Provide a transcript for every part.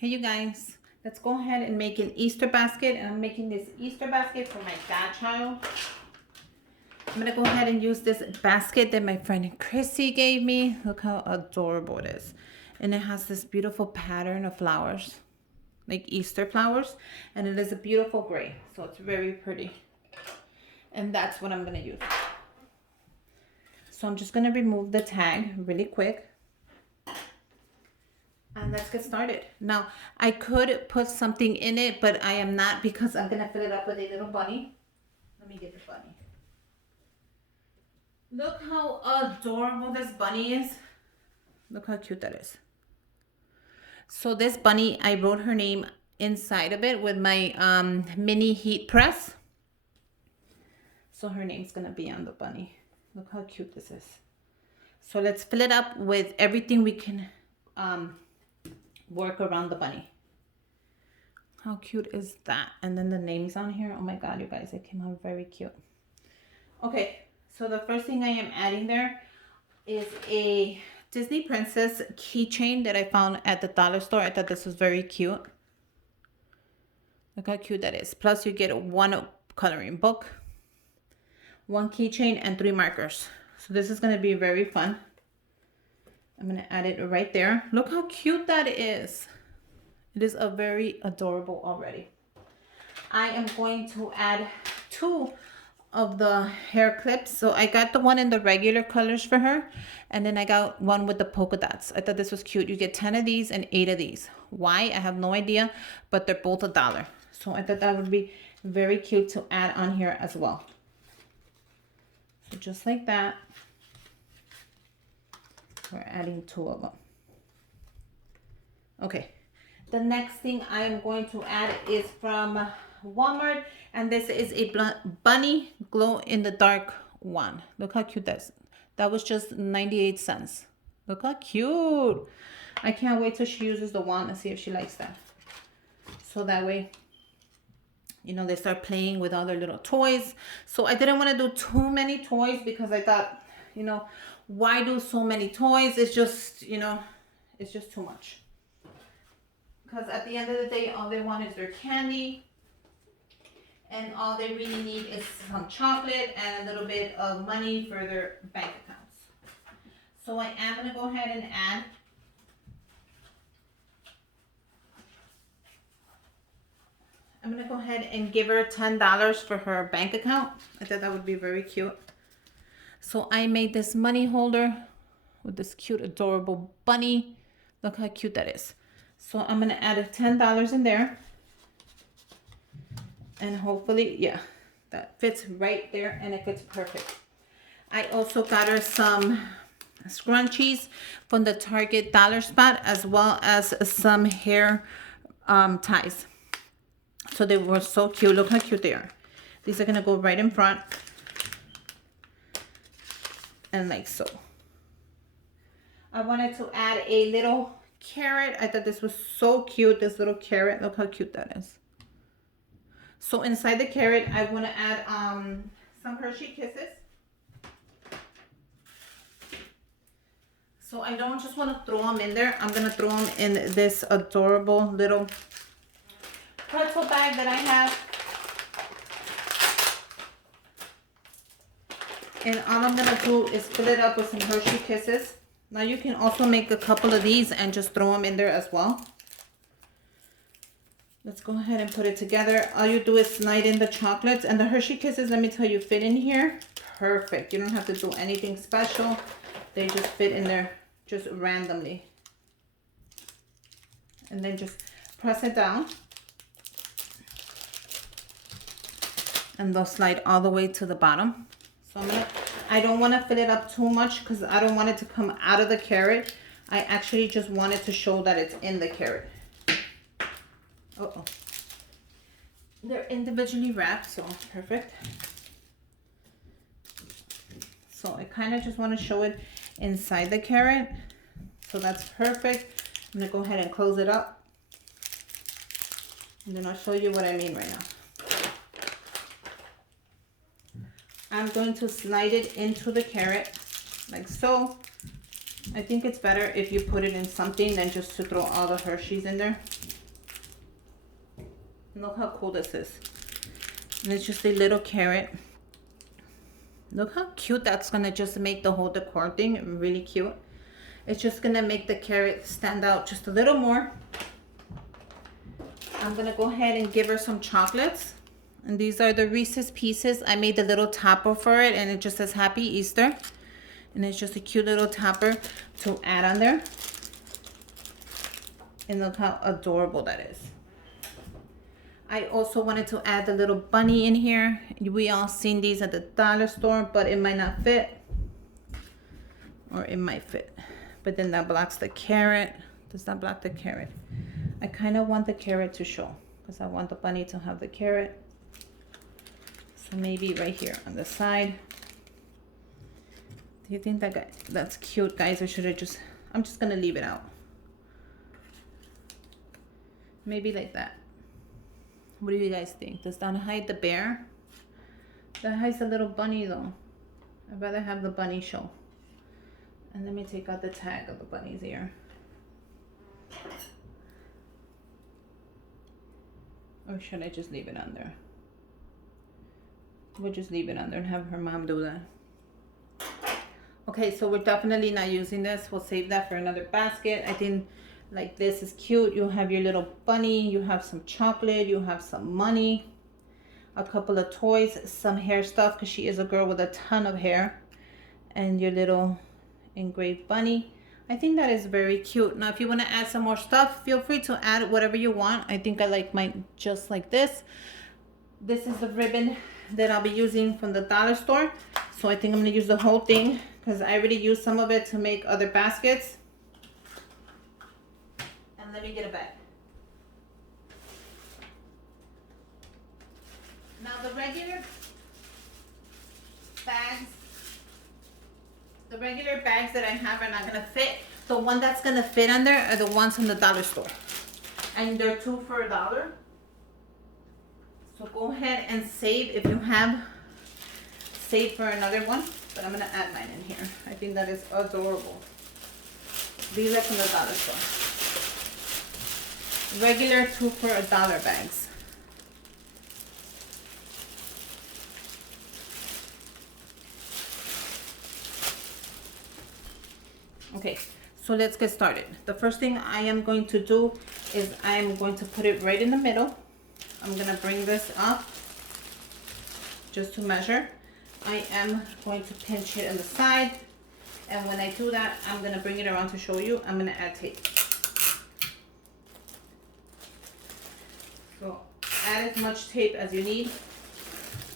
Hey you guys, let's go ahead and make an Easter basket. And I'm making this Easter basket for my godchild. I'm gonna go ahead and use this basket that my friend Chrissy gave me. Look how adorable it is. And it has this beautiful pattern of flowers, like Easter flowers. And it is a beautiful gray, so it's very pretty. And that's what I'm gonna use. So I'm just gonna remove the tag really quick. And let's get started. Now, I could put something in it, but I am not because I'm going to fill it up with a little bunny. Let me get the bunny. Look how adorable this bunny is. Look how cute that is. So this bunny, I wrote her name inside of it with my mini heat press. So her name's going to be on the bunny. Look how cute this is. So let's fill it up with everything we can work around the bunny. How cute is that? And then the names on here. Oh my god, you guys, it came out very cute. Okay, so the first thing I am adding there is a Disney Princess keychain that I found at the dollar store. I thought this was very cute. Look how cute that is. Plus you get one coloring book, one keychain, and 3 markers. So this is going to be very fun. I'm going to add it right there. Look how cute that is. It is a very adorable already. I am going to add 2 of the hair clips. So I got the one in the regular colors for her. And then I got one with the polka dots. I thought this was cute. You get 10 of these and 8 of these. Why? I have no idea. But they're both $1. So I thought that would be very cute to add on here as well. So just like that. We're adding 2 of them. Okay. The next thing I am going to add is from Walmart. And this is a bunny glow in the dark one. Look how cute that is. That was just 98 cents. Look how cute. I can't wait till she uses the wand and see if she likes that. So that way, you know, they start playing with all their little toys. So I didn't want to do too many toys because I thought, you know, why do so many toys? It's just, you know, it's just too much. Because at the end of the day, all they want is their candy. And all they really need is some chocolate and a little bit of money for their bank accounts. So I am going to go ahead and add I'm going to go ahead and give her $10 for her bank account. I thought that would be very cute. So I made this money holder with this cute, adorable bunny. Look how cute that is. So I'm going to add $10 in there. And hopefully, yeah, that fits right there and it fits perfect. I also got her some scrunchies from the Target dollar spot as well as some hair ties. So they were so cute. Look how cute they are. These are going to go right in front. And like so. I wanted to add a little carrot. I thought this was so cute. This little carrot. Look how cute that is. So inside the carrot, I want to add some Hershey Kisses. So I don't just want to throw them in there. I'm going to throw them in this adorable little pretzel bag that I have. And all I'm going to do is fill it up with some Hershey Kisses. Now you can also make a couple of these and just throw them in there as well. Let's go ahead and put it together. All you do is slide in the chocolates. And the Hershey Kisses, let me tell you, fit in here. Perfect. You don't have to do anything special. They just fit in there just randomly. And then just press it down. And they'll slide all the way to the bottom. So I don't want to fill it up too much because I don't want it to come out of the carrot. I actually just wanted to show that it's in the carrot. Uh-oh. They're individually wrapped, so perfect. So I kind of just want to show it inside the carrot. So that's perfect. I'm going to go ahead and close it up. And then I'll show you what I mean right now. I'm going to slide it into the carrot like so. I think it's better if you put it in something than just to throw all the Hershey's in there. Look how cool this is. And it's just a little carrot. Look how cute that's gonna just make the whole decor thing really cute. It's just gonna make the carrot stand out just a little more. I'm gonna go ahead and give her some chocolates. And these are the Reese's Pieces. I made the little topper for it, and it just says Happy Easter. And it's just a cute little topper to add on there. And look how adorable that is. I also wanted to add the little bunny in here. We all seen these at the dollar store, but it might not fit. Or it might fit. But then that blocks the carrot. Does that block the carrot? I kind of want the carrot to show, because I want the bunny to have the carrot. So maybe right here on the side. Do you think that's cute, guys? Or should I just, I'm just gonna leave it out. Maybe like that. What do you guys think? Does that hide the bear? That hides the little bunny though. I'd rather have the bunny show. And let me take out the tag of the bunny's ear. Or should I just leave it under? We'll just leave it under and have her mom do that. Okay, so we're definitely not using this. We'll save that for another basket. I think like this is cute. You have your little bunny, you have some chocolate, you have some money, a couple of toys, some hair stuff because she is a girl with a ton of hair, and your little engraved bunny. I think that is very cute. Now if you want to add some more stuff, feel free to add whatever you want. I think I like mine just like this. This is the ribbon that I'll be using from the dollar store. So I think I'm going to use the whole thing because I already used some of it to make other baskets. And let me get a bag. Now the regular bags that I have are not going to fit. The one that's going to fit on there are the ones from the dollar store. And they're 2 for $1. So go ahead and save if you have. Save for another one. But I'm going to add mine in here. I think that is adorable. These are from the dollar store. Regular 2 for $1 bags. Okay, so let's get started. The first thing I am going to do is I'm going to put it right in the middle. I'm going to bring this up just to measure. I am going to pinch it on the side. And when I do that, I'm going to bring it around to show you. I'm going to add tape. So add as much tape as you need.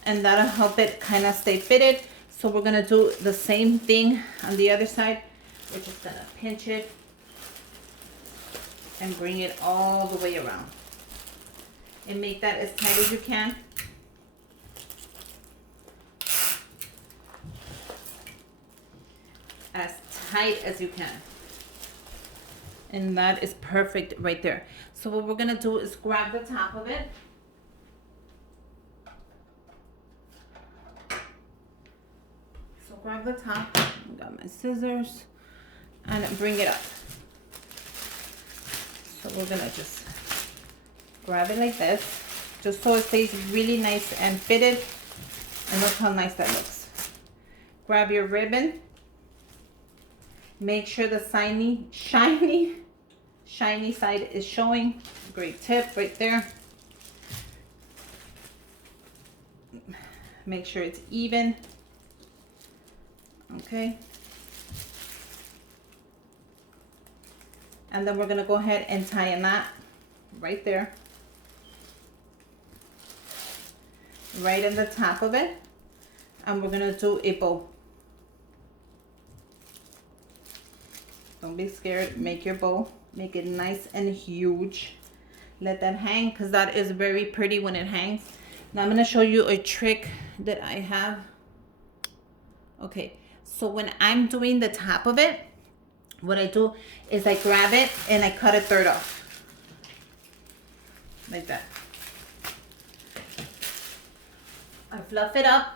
And that'll help it kind of stay fitted. So we're going to do the same thing on the other side. We're just going to pinch it and bring it all the way around. And make that as tight as you can. As tight as you can. And that is perfect right there. So what we're going to do is grab the top of it. So grab the top. I got my scissors. And bring it up. So we're going to just grab it like this. Just so it stays really nice and fitted. And look how nice that looks. Grab your ribbon. Make sure the shiny side is showing. Great tip right there. Make sure it's even. Okay. And then we're going to go ahead and tie a knot right there. Right in the top of it. And we're going to do a bow. Don't be scared. Make your bow. Make it nice and huge. Let that hang because that is very pretty when it hangs. Now I'm going to show you a trick that I have. Okay. So when I'm doing the top of it, what I do is I grab it and I cut a third off. Like that. I fluff it up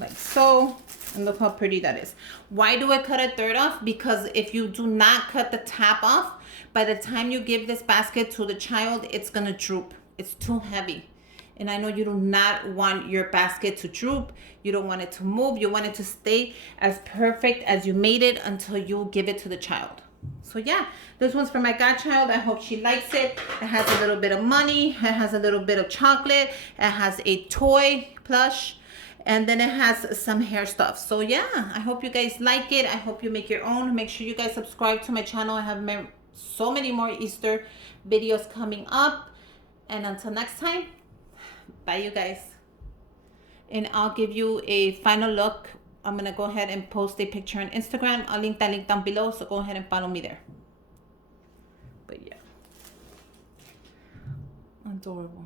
like so. And look how pretty that is. Why do I cut a third off? Because if you do not cut the top off, by the time you give this basket to the child, it's going to droop. It's too heavy. And I know you do not want your basket to droop. You don't want it to move. You want it to stay as perfect as you made it until you give it to the child. So yeah, this one's for my godchild. I hope she likes it. It has a little bit of money. It has a little bit of chocolate. It has a toy plush. And then it has some hair stuff. So yeah, I hope you guys like it. I hope you make your own. Make sure you guys subscribe to my channel. I have so many more Easter videos coming up. And until next time, bye you guys. And I'll give you a final look. I'm gonna go ahead and post a picture on Instagram. I'll link that link down below, so go ahead and follow me there. But yeah, adorable.